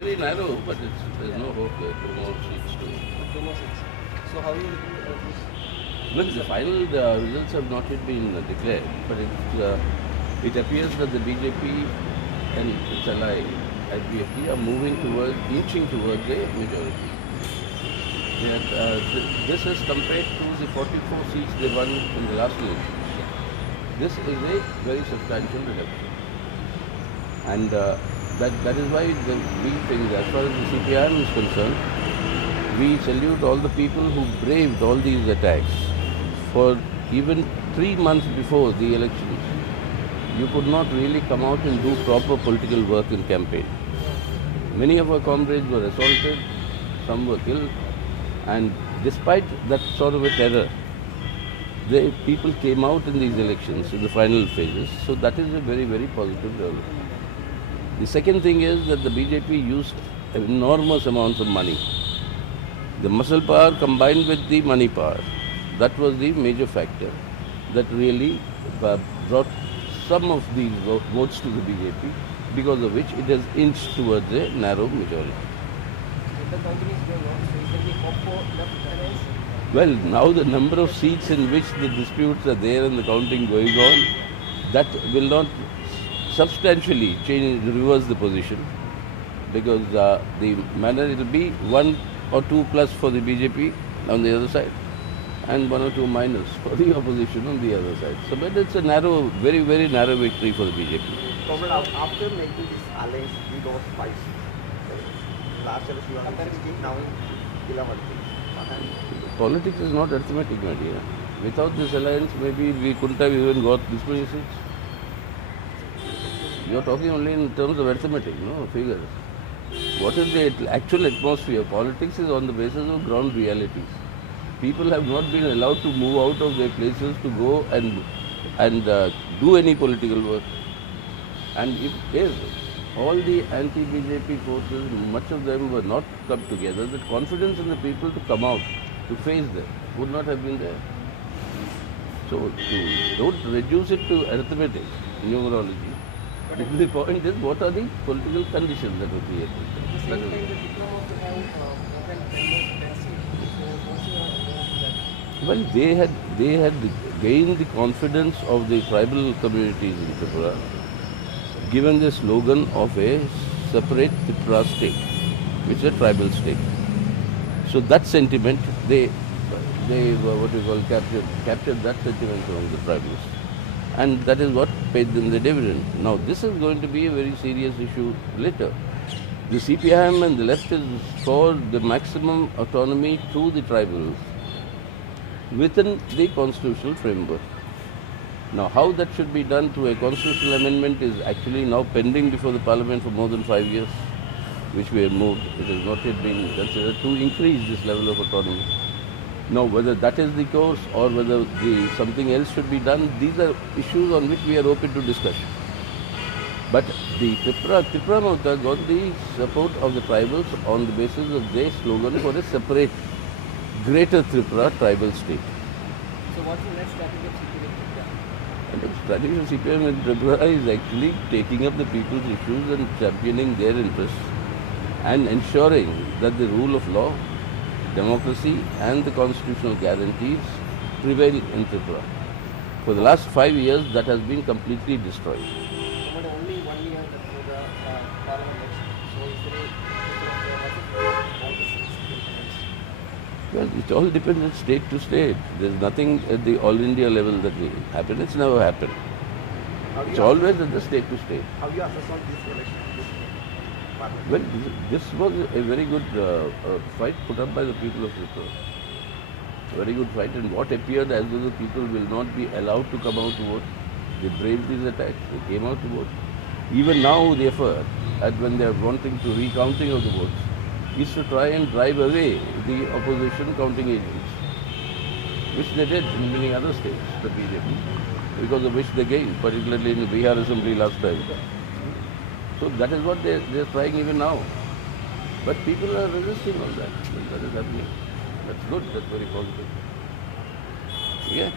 Very narrow, but there's no hope there. Two more seats too. Two more seats. So how are you looking at this? Well, the final results have not yet been declared, but it appears that the BJP and its ally IPFP are inching towards a majority. This is compared to the 44 seats they won in the last election. This is a very substantial reduction. And that is why we think, as far as the CPM is concerned, we salute all the people who braved all these attacks. For even 3 months before the elections, you could not really come out and do proper political work in campaign. Many of our comrades were assaulted, some were killed, and despite that sort of a terror, the people came out in these elections in the final phases. So that is a very, very positive development. The second thing is that the BJP used enormous amounts of money. The muscle power combined with the money power, that was the major factor that really brought some of these votes to the BJP, because of which it has inched towards a narrow majority. The counting is going on, so is there any hope for left alliance? Well, now the number of seats in which the disputes are there and the counting going on, that will not substantially reverse the position, because the manner it will be 1 or 2 plus for the BJP on the other side and 1 or 2 minus for the opposition on the other side. So, but it's a narrow, very, very narrow victory for the BJP. After making this alliance, we lost 5 seats. Last election we won 16, now 11 seats. Politics is not arithmetic, my dear. Without this alliance, maybe we couldn't have even got this many seats. You are talking only in terms of arithmetic, no figures. What is the actual atmosphere? Politics is on the basis of ground realities. People have not been allowed to move out of their places to go and do any political work. And if all the anti-BJP forces, much of them were not come together, the confidence in the people to come out, to face them, would not have been there. So don't reduce it to arithmetic, numerology. The point is, what are the political conditions that were created? At the same time, the diploma to have more than 10 seats. So what's your opinion on that? Well, they had gained the confidence of the tribal communities in Tripura, given the slogan of a separate Tripura state, which is a tribal state. So that sentiment, they captured that sentiment from the tribals. And that is what paid them the dividend. Now, this is going to be a very serious issue later. The CPM and the left is for the maximum autonomy to the tribals within the constitutional framework. Now, how that should be done through a constitutional amendment is actually now pending before the Parliament for more than 5 years, which we have moved. It has not yet been considered to increase this level of autonomy. Now, whether that is the course or whether something else should be done, these are issues on which we are open to discussion. But the Tripura Mota got the support of the tribals on the basis of their slogan for a separate, greater Tripura tribal state. So what's the next strategy of CPM? And the strategy of CPM in Tripura is actually taking up the people's issues and championing their interests and ensuring that the rule of law, democracy and the constitutional guarantees prevail in Tripura. For the last 5 years, that has been completely destroyed. But only 1 year before the Parliament election. So is there all the seats in Well, it all depends on state to state. There's nothing at the all India level that will happen. It's never happened. It's always at the state to state. How you assess on this election? Well, this was a very good fight put up by the people of Tripura. Very good fight, and what appeared as though the people will not be allowed to come out to vote. They braved these attacks, they came out to vote. Even now the effort, when they are wanting to recounting of the votes, is to try and drive away the opposition counting agents, which they did in many other states, the BJP, because of which they gained, particularly in the Bihar Assembly last time. So that is what they're trying even now. But people are resisting on that. That is happening. That's good. That's very positive. Yeah.